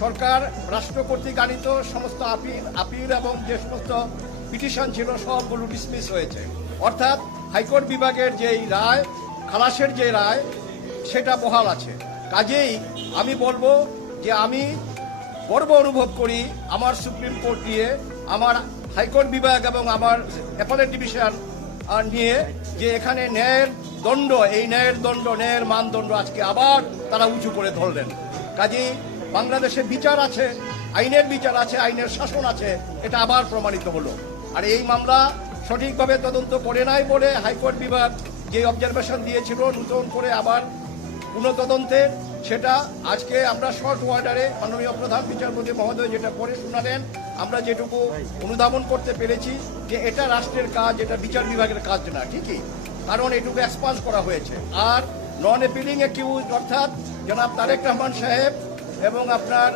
সরকার রাষ্ট্র কর্তৃক আনিত সমস্ত আপিল এবং যে সমস্ত পিটিশন ছিল সবগুলো ডিসমিস হয়েছে। অর্থাৎ হাইকোর্ট বিভাগের যেই রায়, খালাসের যে রায়, সেটা বহাল আছে। কাজেই আমি বলবো যে আমি গর্ব অনুভব করি আমার সুপ্রিম কোর্ট নিয়ে, আমার হাইকোর্ট বিভাগ এবং আমার অ্যাপেলেট ডিভিশন নিয়ে, যে এখানে ন্যায়ের দণ্ড, এই ন্যায়ের দণ্ড, ন্যায়ের মানদণ্ড আজকে আবার তারা উঁচু করে ধরলেন। কাজেই বাংলাদেশে বিচার আছে, আইনের বিচার আছে, আইনের শাসন আছে, এটা আবার প্রমাণিত হলো। আর এই মামলা সঠিকভাবে তদন্ত করে নাই বলে হাইকোর্ট বিভাগ যে অবজারভেশন দিয়েছিল নতুন করে আবার পুনঃতদন্তের, সেটা আজকে আমরা শর্ট ওয়ার্ডারে মাননীয় প্রধান বিচারপতি মহোদয় যেটা পড়ে শোনালেন, আমরা যেটুকু অনুধাবন করতে পেরেছি যে এটা রাষ্ট্রের কাজ, এটা বিচার বিভাগের কাজ না, ঠিকই, কারণ এটুকু এক্সপান্স করা হয়েছে। আর নন অ্যাপিলিং অ্যাকিউজ অর্থাৎ জনাব তারেক রহমান সাহেব এবং আপনার